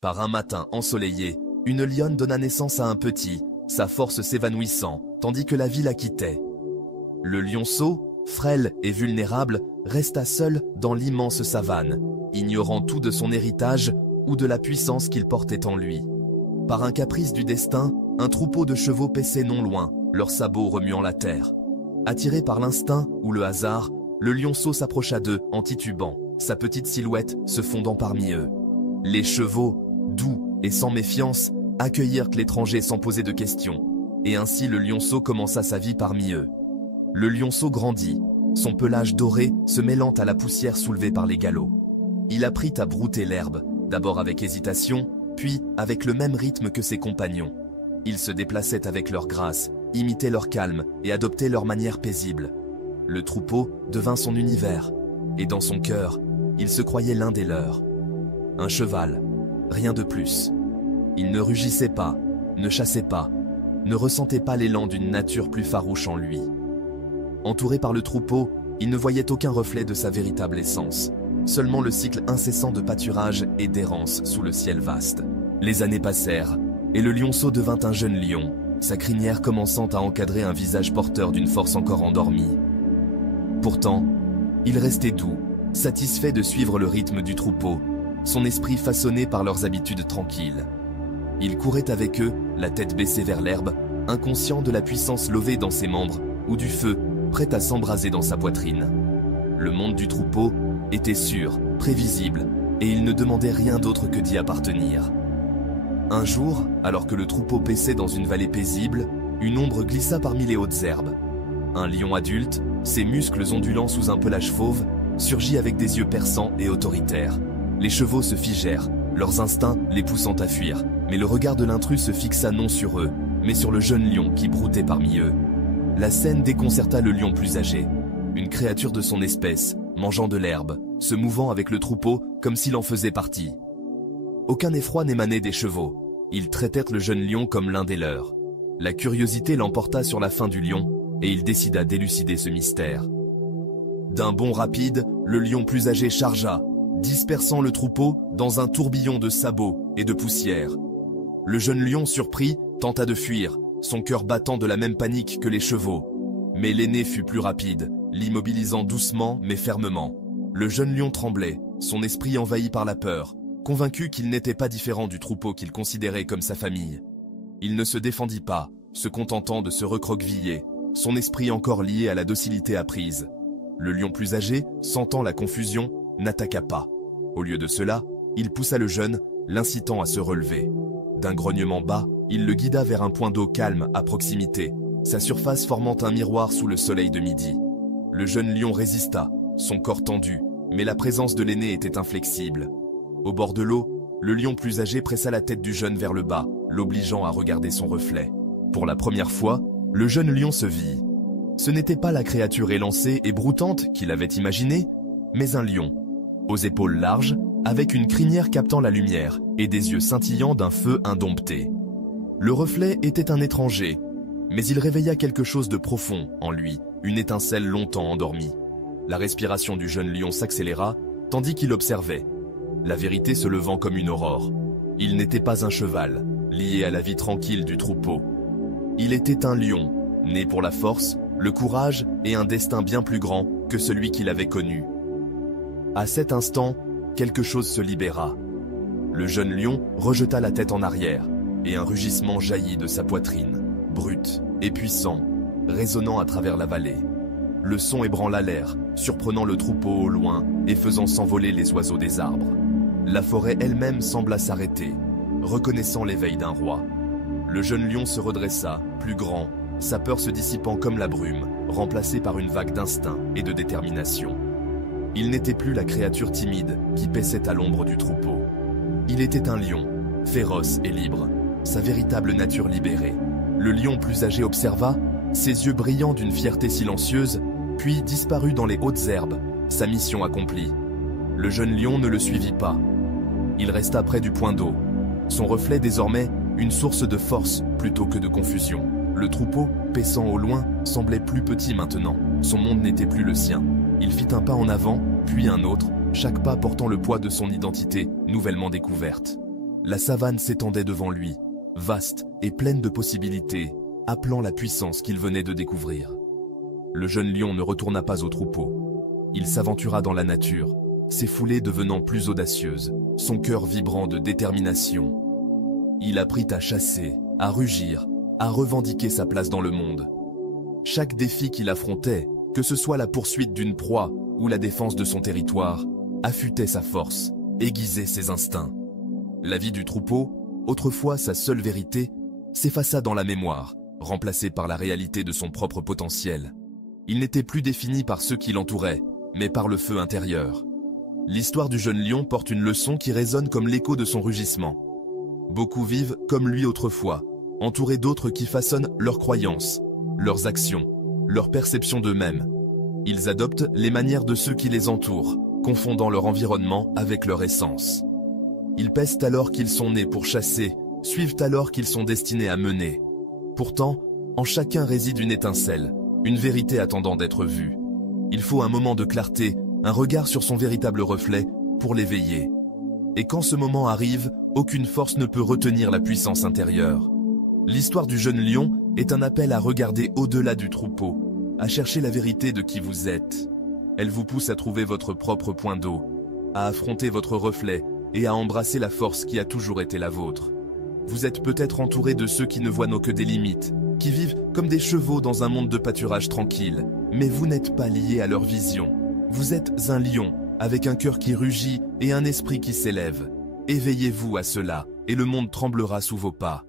Par un matin ensoleillé, une lionne donna naissance à un petit, sa force s'évanouissant, tandis que la vie la quittait. Le lionceau, frêle et vulnérable, resta seul dans l'immense savane, ignorant tout de son héritage ou de la puissance qu'il portait en lui. Par un caprice du destin, un troupeau de chevaux paissait non loin, leurs sabots remuant la terre. Attiré par l'instinct ou le hasard, le lionceau s'approcha d'eux en titubant, sa petite silhouette se fondant parmi eux. Les chevaux, doux et sans méfiance, accueillirent l'étranger sans poser de questions, et ainsi le lionceau commença sa vie parmi eux. Le lionceau grandit, son pelage doré se mêlant à la poussière soulevée par les galops. Il apprit à brouter l'herbe, d'abord avec hésitation, puis avec le même rythme que ses compagnons. Il se déplaçait avec leur grâce, imitait leur calme et adoptait leur manière paisible. Le troupeau devint son univers, et dans son cœur, il se croyait l'un des leurs. Un cheval, rien de plus. Il ne rugissait pas, ne chassait pas, ne ressentait pas l'élan d'une nature plus farouche en lui. Entouré par le troupeau, il ne voyait aucun reflet de sa véritable essence, seulement le cycle incessant de pâturage et d'errance sous le ciel vaste. Les années passèrent, et le lionceau devint un jeune lion, sa crinière commençant à encadrer un visage porteur d'une force encore endormie. Pourtant, il restait doux, satisfait de suivre le rythme du troupeau, son esprit façonné par leurs habitudes tranquilles. Il courait avec eux, la tête baissée vers l'herbe, inconscient de la puissance levée dans ses membres, ou du feu, prêt à s'embraser dans sa poitrine. Le monde du troupeau était sûr, prévisible, et il ne demandait rien d'autre que d'y appartenir. Un jour, alors que le troupeau paissait dans une vallée paisible, une ombre glissa parmi les hautes herbes. Un lion adulte, ses muscles ondulants sous un pelage fauve, surgit avec des yeux perçants et autoritaires. Les chevaux se figèrent, leurs instincts les poussant à fuir, mais le regard de l'intrus se fixa non sur eux, mais sur le jeune lion qui broutait parmi eux. La scène déconcerta le lion plus âgé, une créature de son espèce, mangeant de l'herbe, se mouvant avec le troupeau comme s'il en faisait partie. Aucun effroi n'émanait des chevaux, ils traitèrent le jeune lion comme l'un des leurs. La curiosité l'emporta sur la faim du lion, et il décida d'élucider ce mystère. D'un bond rapide, le lion plus âgé chargea, dispersant le troupeau dans un tourbillon de sabots et de poussière. Le jeune lion surpris tenta de fuir, son cœur battant de la même panique que les chevaux. Mais l'aîné fut plus rapide, l'immobilisant doucement mais fermement. Le jeune lion tremblait, son esprit envahi par la peur, convaincu qu'il n'était pas différent du troupeau qu'il considérait comme sa famille. Il ne se défendit pas, se contentant de se recroqueviller, son esprit encore lié à la docilité apprise. Le lion plus âgé, sentant la confusion, n'attaqua pas. Au lieu de cela, il poussa le jeune, l'incitant à se relever. D'un grognement bas, il le guida vers un point d'eau calme à proximité, sa surface formant un miroir sous le soleil de midi. Le jeune lion résista, son corps tendu, mais la présence de l'aîné était inflexible. Au bord de l'eau, le lion plus âgé pressa la tête du jeune vers le bas, l'obligeant à regarder son reflet. Pour la première fois, le jeune lion se vit. Ce n'était pas la créature élancée et broutante qu'il avait imaginée, mais un lion, aux épaules larges, avec une crinière captant la lumière et des yeux scintillants d'un feu indompté. Le reflet était un étranger, mais il réveilla quelque chose de profond en lui, une étincelle longtemps endormie. La respiration du jeune lion s'accéléra, tandis qu'il observait, la vérité se levant comme une aurore. Il n'était pas un cheval, lié à la vie tranquille du troupeau. Il était un lion, né pour la force, le courage et un destin bien plus grand que celui qu'il avait connu. À cet instant, quelque chose se libéra. Le jeune lion rejeta la tête en arrière, et un rugissement jaillit de sa poitrine, brut et puissant, résonnant à travers la vallée. Le son ébranla l'air, surprenant le troupeau au loin et faisant s'envoler les oiseaux des arbres. La forêt elle-même sembla s'arrêter, reconnaissant l'éveil d'un roi. Le jeune lion se redressa, plus grand, sa peur se dissipant comme la brume, remplacée par une vague d'instinct et de détermination. Il n'était plus la créature timide qui paissait à l'ombre du troupeau. Il était un lion, féroce et libre, sa véritable nature libérée. Le lion plus âgé observa, ses yeux brillants d'une fierté silencieuse, puis disparut dans les hautes herbes, sa mission accomplie. Le jeune lion ne le suivit pas. Il resta près du point d'eau, son reflet désormais une source de force plutôt que de confusion. Le troupeau, paissant au loin, semblait plus petit maintenant. Son monde n'était plus le sien. Il fit un pas en avant, puis un autre, chaque pas portant le poids de son identité nouvellement découverte. La savane s'étendait devant lui, vaste et pleine de possibilités, appelant la puissance qu'il venait de découvrir. Le jeune lion ne retourna pas au troupeau. Il s'aventura dans la nature, ses foulées devenant plus audacieuses, son cœur vibrant de détermination. Il apprit à chasser, à rugir, à revendiquer sa place dans le monde. Chaque défi qu'il affrontait, que ce soit la poursuite d'une proie ou la défense de son territoire, affûtait sa force, aiguisait ses instincts. La vie du troupeau, autrefois sa seule vérité, s'effaça dans la mémoire, remplacée par la réalité de son propre potentiel. Il n'était plus défini par ceux qui l'entouraient, mais par le feu intérieur. L'histoire du jeune lion porte une leçon qui résonne comme l'écho de son rugissement. Beaucoup vivent comme lui autrefois, entourés d'autres qui façonnent leurs croyances, leurs actions, leur perception d'eux-mêmes. Ils adoptent les manières de ceux qui les entourent, confondant leur environnement avec leur essence. Ils pèsent alors qu'ils sont nés pour chasser, suivent alors qu'ils sont destinés à mener. Pourtant, en chacun réside une étincelle, une vérité attendant d'être vue. Il faut un moment de clarté, un regard sur son véritable reflet pour l'éveiller. Et quand ce moment arrive, aucune force ne peut retenir la puissance intérieure. L'histoire du jeune lion est un appel à regarder au-delà du troupeau, à chercher la vérité de qui vous êtes. Elle vous pousse à trouver votre propre point d'eau, à affronter votre reflet et à embrasser la force qui a toujours été la vôtre. Vous êtes peut-être entouré de ceux qui ne voient que des limites, qui vivent comme des chevaux dans un monde de pâturage tranquille, mais vous n'êtes pas lié à leur vision. Vous êtes un lion, avec un cœur qui rugit et un esprit qui s'élève. Éveillez-vous à cela, et le monde tremblera sous vos pas.